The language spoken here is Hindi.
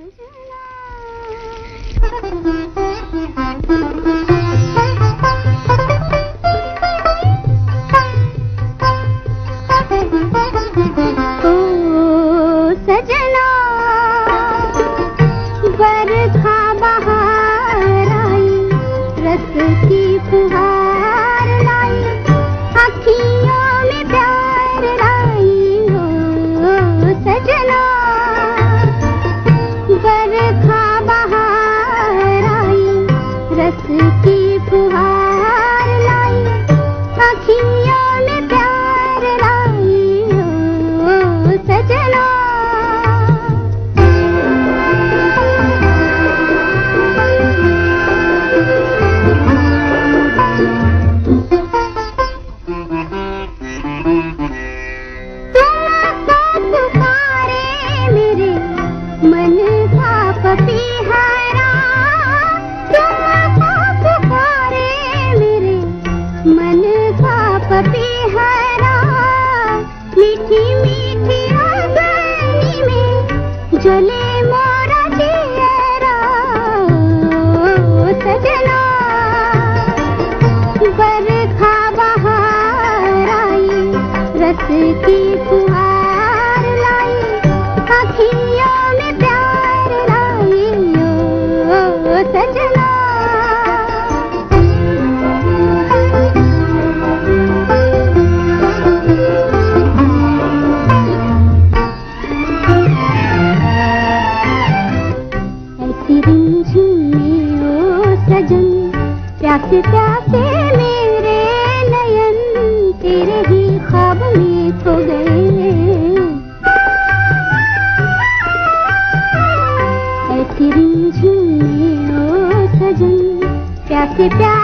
सजना बरखा बहार आई, रस की फुहार लाई, अखियों में प्यार लाई हो सजना। बरखा बहार आई, रस की फुहार लाई, अखियों में प्यार लाई हो सजना। मन का पपीहारा, तुमको पुकारे मेरे मन का पपीहारा। मीठी मीठी अग्नि में जले मोरा चेहरा सजना। बरखा बहार आई, रस की फुहार लाई, अखियों में प्यार लाई हो सजना। ऐसी रिमझिम में ओ सजन, प्यासे प्यासे मेरे नयन तेरे ही ख्वाब में खो गए। ऐसी रिमझिम में ओ सजन, प्यासे प्यासे